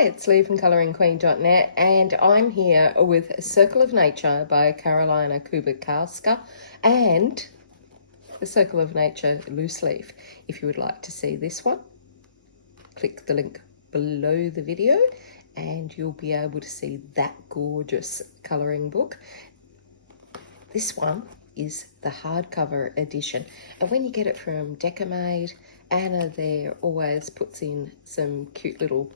Hi, it's Lee from coloringqueen.net, and I'm here with Circle of Nature by Karolina Kubikowska and the Circle of Nature looseleaf. If you would like to see this one, click the link below the video and you'll be able to see that gorgeous colouring book. This one is the hardcover edition, and when you get it from Decamade, Anna there always puts in some cute little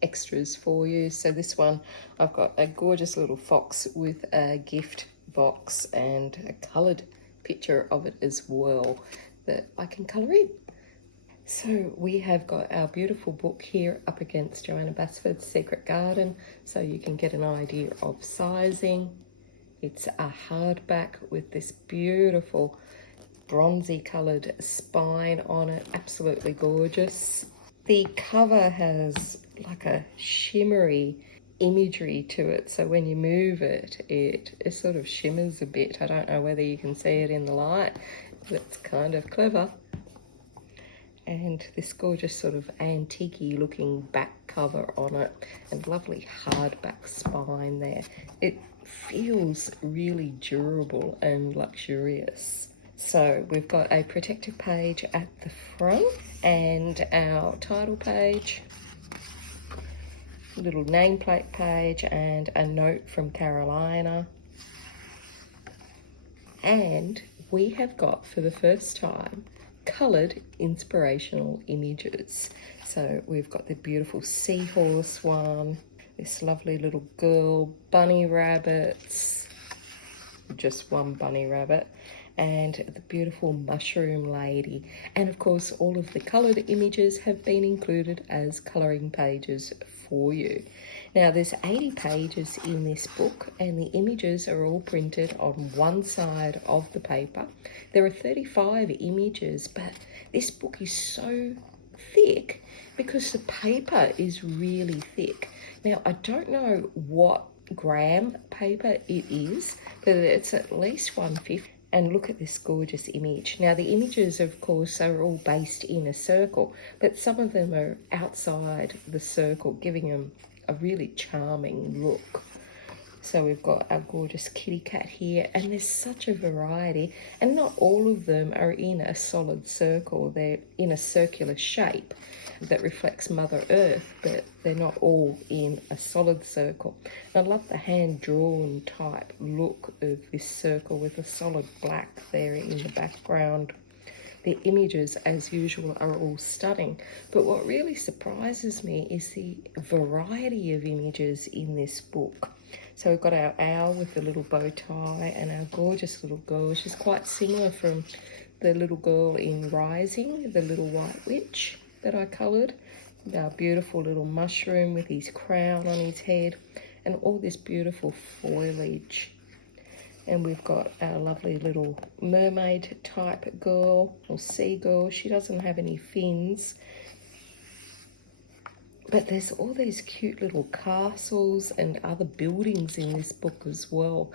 extras for you. So this one, I've got a gorgeous little fox with a gift box and a coloured picture of it as well that I can colour in. So we have got our beautiful book here up against Joanna Basford's Secret Garden, so you can get an idea of sizing. It's a hardback with this beautiful bronzy coloured spine on it, absolutely gorgeous. The cover has like a shimmery imagery to it, so when you move it, it sort of shimmers a bit. I don't know whether you can see it in the light, but it's kind of clever. And this gorgeous sort of antique-y looking back cover on it, and lovely hardback spine there. It feels really durable and luxurious. So we've got a protective page at the front and our title page, a little nameplate page and a note from Karolina. And we have got, for the first time, coloured inspirational images. So we've got the beautiful seahorse one, this lovely little girl, bunny rabbits, just one bunny rabbit, and the beautiful mushroom lady. And of course all of the coloured images have been included as colouring pages for you. Now there's 80 pages in this book and the images are all printed on one side of the paper. There are 35 images, but this book is so thick because the paper is really thick. Now I don't know what gram paper it is, but it's at least 150. And look at this gorgeous image. Now the images of course are all based in a circle, but some of them are outside the circle, giving them a really charming look. So we've got our gorgeous kitty cat here, and there's such a variety, and not all of them are in a solid circle. They're in a circular shape that reflects Mother Earth, but they're not all in a solid circle. And I love the hand-drawn type look of this circle with a solid black there in the background. The images, as usual, are all stunning, but what really surprises me is the variety of images in this book. So we've got our owl with the little bow tie and our gorgeous little girl. She's quite similar from the little girl in Rising, the little white witch that I coloured. Our beautiful little mushroom with his crown on his head and all this beautiful foliage. And we've got our lovely little mermaid type girl or seagull. She doesn't have any fins. But there's all these cute little castles and other buildings in this book as well,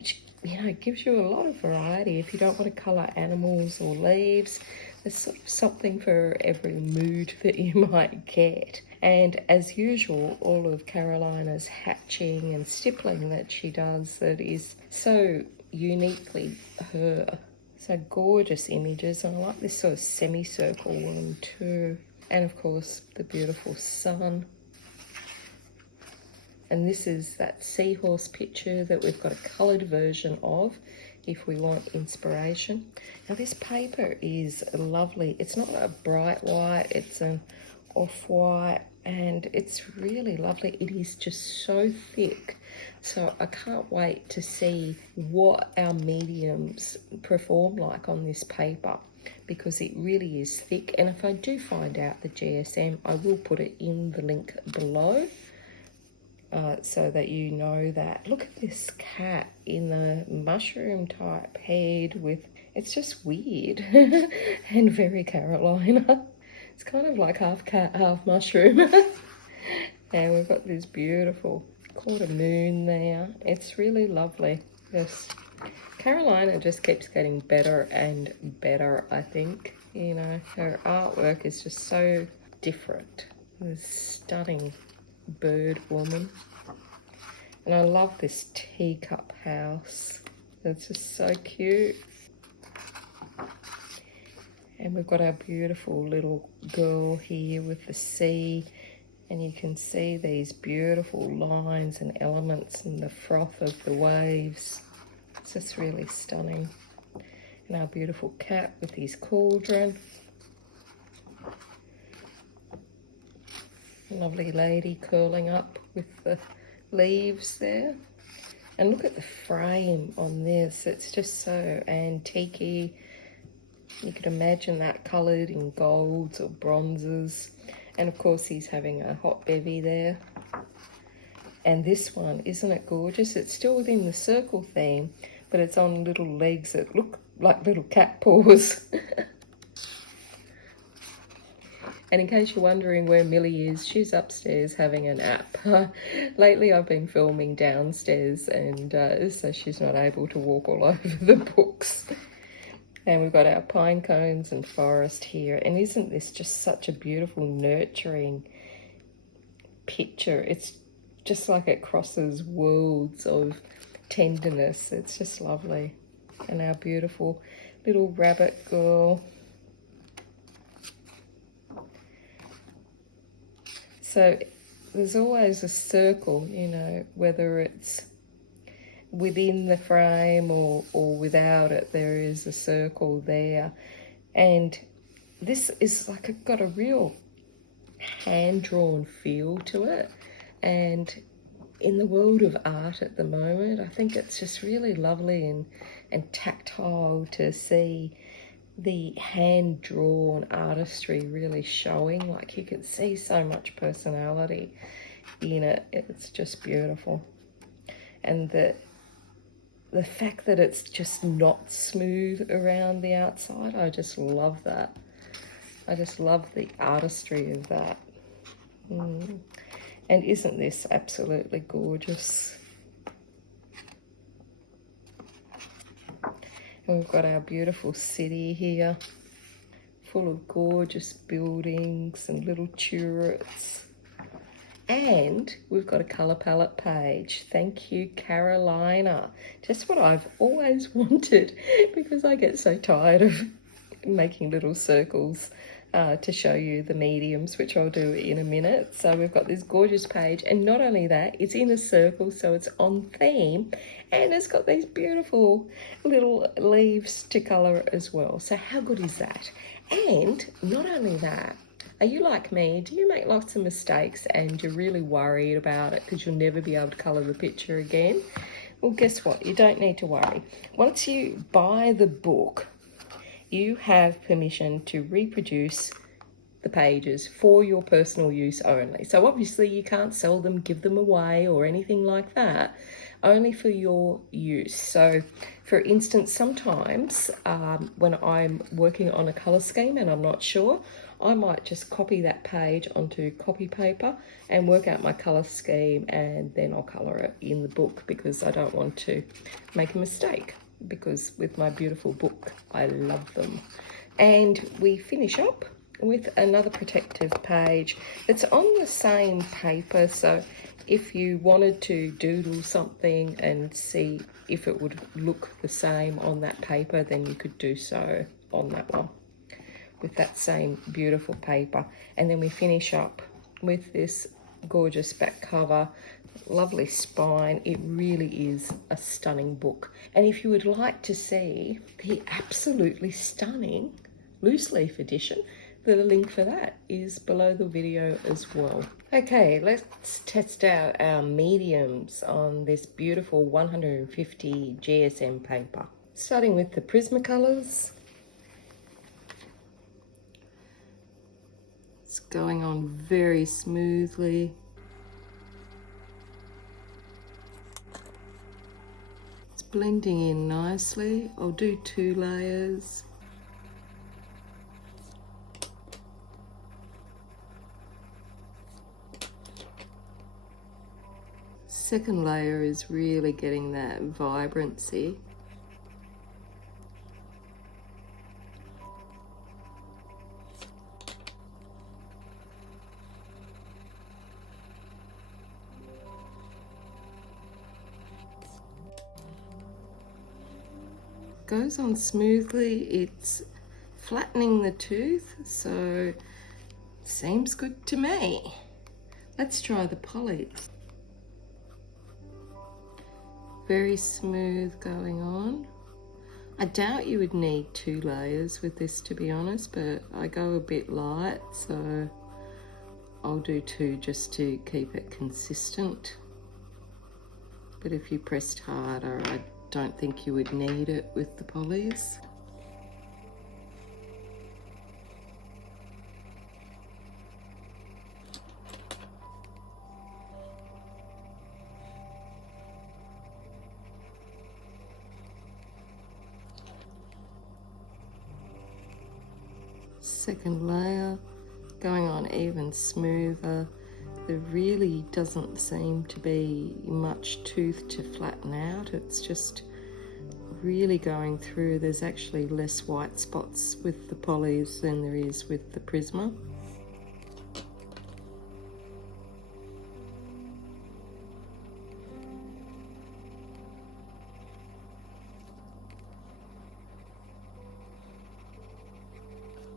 which, you know, gives you a lot of variety. If you don't want to colour animals or leaves, there's sort of something for every mood that you might get. And as usual, all of Karolina's hatching and stippling that she does that is so uniquely her. So gorgeous images, and I like this sort of semicircle one too. And of course the beautiful sun. And this is that seahorse picture that we've got a coloured version of if we want inspiration. Now this paper is lovely. It's not a bright white, it's an off-white, and it's really lovely. It is just so thick. So I can't wait to see what our mediums perform like on this paper, because it really is thick. And if I do find out the GSM, I will put it in the link below so that you know that. Look at this cat in the mushroom type head with, it's just weird and very Karolina. It's kind of like half cat, half mushroom. And we've got this beautiful quarter moon there. It's really lovely. Yes. Karolina just keeps getting better and better, I think. You know, her artwork is just so different. It's stunning. bird woman. And I love this teacup house. It's just so cute. And we've got our beautiful little girl here with the sea. And you can see these beautiful lines and elements and the froth of the waves. It's just really stunning. And our beautiful cat with his cauldron. A lovely lady curling up with the leaves there. And look at the frame on this. It's just so antique-y. You could imagine that coloured in golds or bronzes. And of course he's having a hot bevy there. And this one, isn't it gorgeous? It's still within the circle theme, but it's on little legs that look like little cat paws. And in case you're wondering where Millie is, she's upstairs having a nap. Lately I've been filming downstairs, and so she's not able to walk all over the books. And we've got our pine cones and forest here. And isn't this just such a beautiful, nurturing picture? It's just like it crosses worlds of tenderness. It's just lovely. And our beautiful little rabbit girl. So there's always a circle, you know, whether it's within the frame or without it, there is a circle there. And this is like it got a real hand-drawn feel to it. And in the world of art at the moment, I think it's just really lovely and tactile to see the hand-drawn artistry really showing. Like you can see so much personality in it. It's just beautiful. And the fact that it's just not smooth around the outside, I just love that. I just love the artistry of that. And isn't this absolutely gorgeous? And we've got our beautiful city here, full of gorgeous buildings and little turrets. And we've got a colour palette page. Thank you, Karolina. Just what I've always wanted, because I get so tired of making little circles to show you the mediums, which I'll do in a minute. So we've got this gorgeous page, and not only that, it's in a circle, so it's on theme, and it's got these beautiful little leaves to colour as well. So how good is that? And not only that, are you like me? Do you make lots of mistakes and you're really worried about it because you'll never be able to colour the picture again? Well, guess what? You don't need to worry. Once you buy the book, you have permission to reproduce the pages for your personal use only. So obviously you can't sell them, give them away or anything like that, only for your use. So for instance, sometimes when I'm working on a colour scheme and I'm not sure, I might just copy that page onto copy paper and work out my colour scheme, and then I'll colour it in the book because I don't want to make a mistake, because with my beautiful book, I love them. And we finish up with another protective page. It's on the same paper, so if you wanted to doodle something and see if it would look the same on that paper, then you could do so on that one with that same beautiful paper. And then we finish up with this gorgeous back cover, lovely spine. It really is a stunning book. And if you would like to see the absolutely stunning loose leaf edition, the link for that is below the video as well. Okay, let's test out our mediums on this beautiful 150 GSM paper. Starting with the Prismacolors. It's going on very smoothly. It's blending in nicely. I'll do 2 layers. Second layer is really getting that vibrancy. goes on smoothly. It's flattening the tooth, so seems good to me. Let's try the polys. Very smooth going on. I doubt you would need 2 layers with this, to be honest, but I go a bit light, so I'll do 2 just to keep it consistent. But if you pressed harder, I don't think you would need it with the polys. Second layer, going on even smoother. There really doesn't seem to be much tooth to flatten out. It's just really going through. There's actually less white spots with the polys than there is with the Prisma.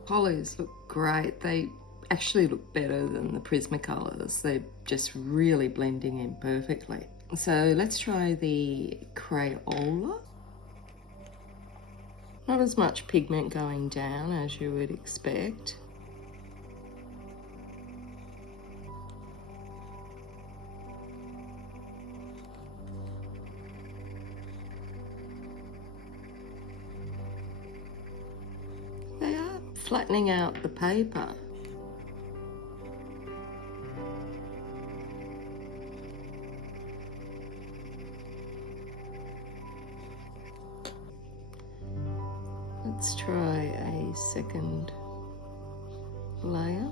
Polys look great. They actually look better than the Prismacolors. They're just really blending in perfectly. So let's try the Crayola. Not as much pigment going down as you would expect. They are flattening out the paper. Let's try a second layer.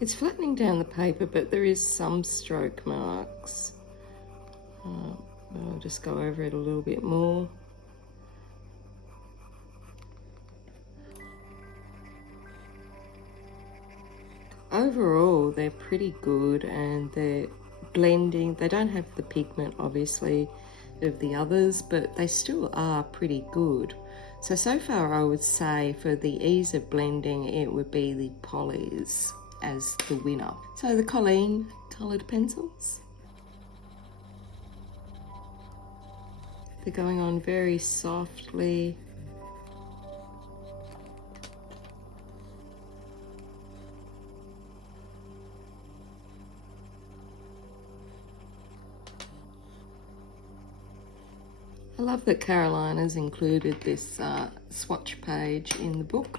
It's flattening down the paper, but there is some stroke marks. I'll just go over it a little bit more. Overall, they're pretty good and they're blending. They don't have the pigment, obviously, of the others, but they still are pretty good. So far I would say for the ease of blending, it would be the polys as the winner. So the Colleen coloured pencils. They're going on very softly. I love that Karolina's included this swatch page in the book.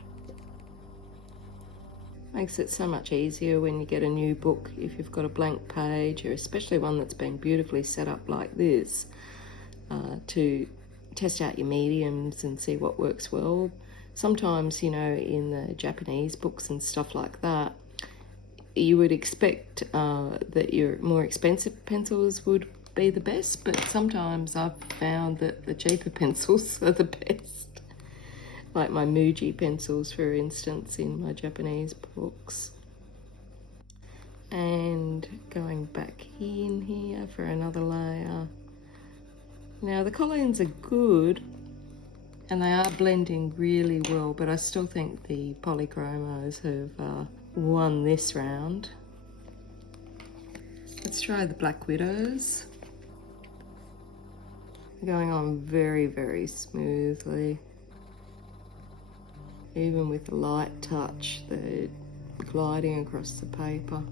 Makes it so much easier when you get a new book if you've got a blank page, or especially one that's been beautifully set up like this, to test out your mediums and see what works well. Sometimes, you know, in the Japanese books and stuff like that, you would expect that your more expensive pencils would be the best, but sometimes I've found that the cheaper pencils are the best. Like my Muji pencils, for instance, in my Japanese books. And going back in here for another layer. Now the Colleens are good and they are blending really well, but I still think the Polychromos have won this round. Let's try the Black Widows. Going on very, very smoothly. Even with the light touch, they're gliding across the paper.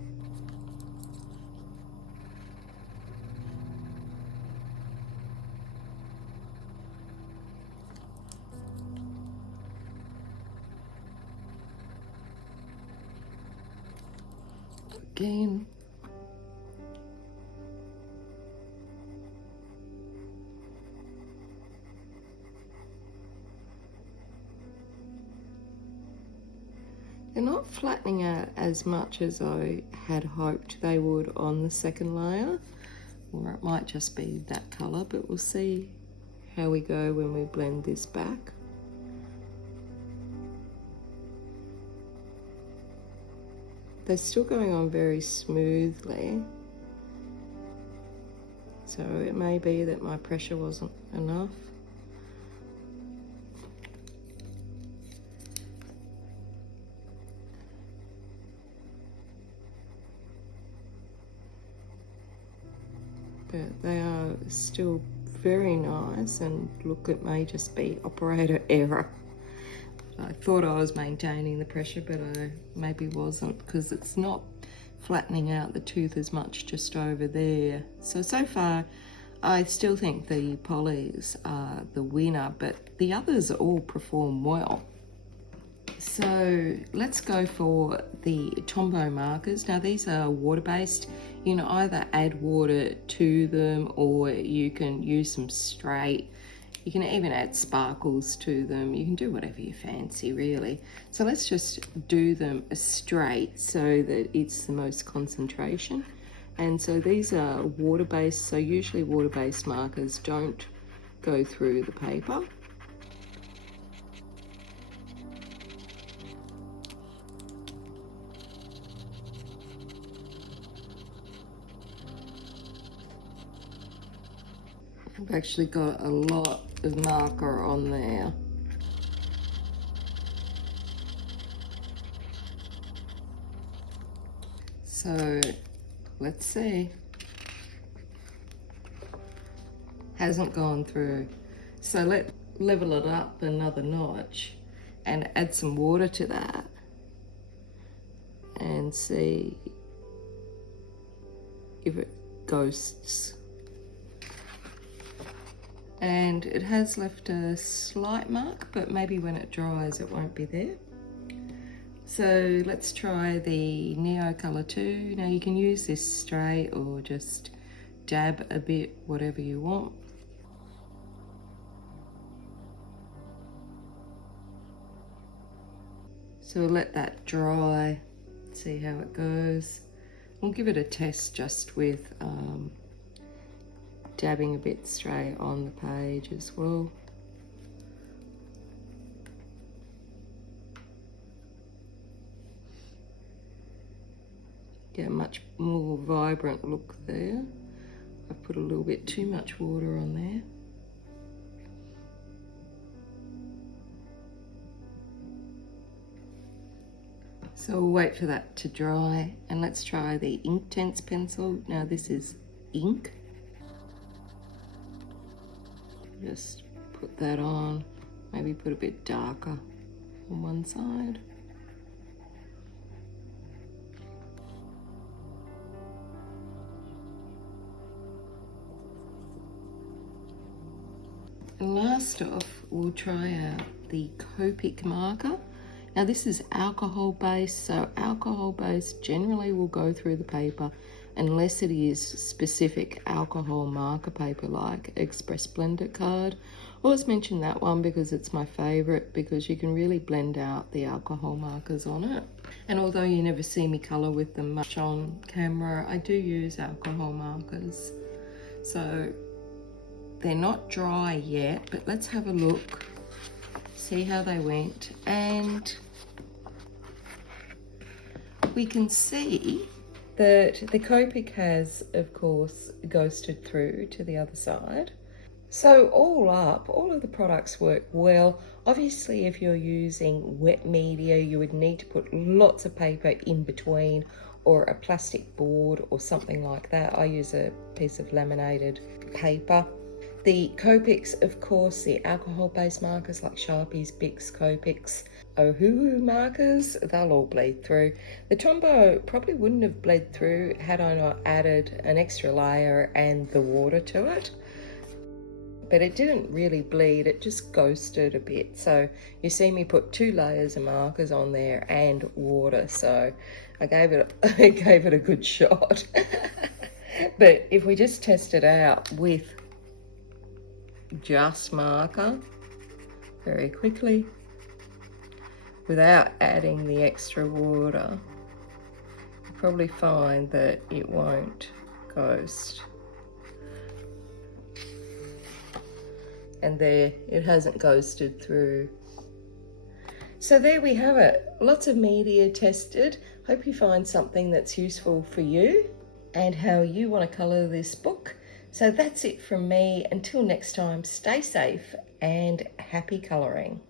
Again. They're not flattening out as much as I had hoped they would on the second layer, or it might just be that colour, but we'll see how we go when we blend this back. They're still going on very smoothly, so it may be that my pressure wasn't enough. But they are still very nice, and look, it may just be operator error. I thought I was maintaining the pressure, but I maybe wasn't, because it's not flattening out the tooth as much just over there. So far, I still think the polys are the winner, but the others all perform well. So let's go for the Tombow markers. Now these are water-based. You can either add water to them, or you can use them straight. You can even add sparkles to them. You can do whatever you fancy, really. So let's just do them straight so that it's the most concentration. And so these are water-based, so usually water-based markers don't go through the paper. I've actually got a lot of marker on there. So let's see. Hasn't gone through. So let's level it up another notch and add some water to that and see if it ghosts. And it has left a slight mark, but maybe when it dries it won't be there. So let's try the Neocolor II. Now you can use this straight or just dab a bit, whatever you want. So we'll let that dry, see how it goes. We'll give it a test just with dabbing a bit straight on the page as well. Get a much more vibrant look there. I've put a little bit too much water on there. So we'll wait for that to dry, and let's try the Inktense pencil. Now this is ink. Just put that on, maybe put a bit darker on one side. And last off, we'll try out the Copic marker. Now this is alcohol based, so alcohol based generally will go through the paper unless it is specific alcohol marker paper like Express Blender card. I always mention that one because it's my favorite, because you can really blend out the alcohol markers on it. And although you never see me color with them much on camera, I do use alcohol markers. So they're not dry yet, but let's have a look, see how they went. And we can see that the Copic has, of course, ghosted through to the other side. So all up, all of the products work well. Obviously, if you're using wet media, you would need to put lots of paper in between, or a plastic board or something like that. I use a piece of laminated paper. The Copics, of course, the alcohol-based markers like Sharpies, Bics, Copics, Ohuhu markers, they'll all bleed through. The Tombow probably wouldn't have bled through had I not added an extra layer and the water to it. But it didn't really bleed, it just ghosted a bit. So you see me put 2 layers of markers on there and water, so I gave it a good shot. But if we just test it out with just marker very quickly without adding the extra water, you'll probably find that it won't ghost. And there, it hasn't ghosted through. So there we have it. Lots of media tested. Hope you find something that's useful for you and how you want to colour this book. So that's it from me. Until next time, stay safe and happy colouring.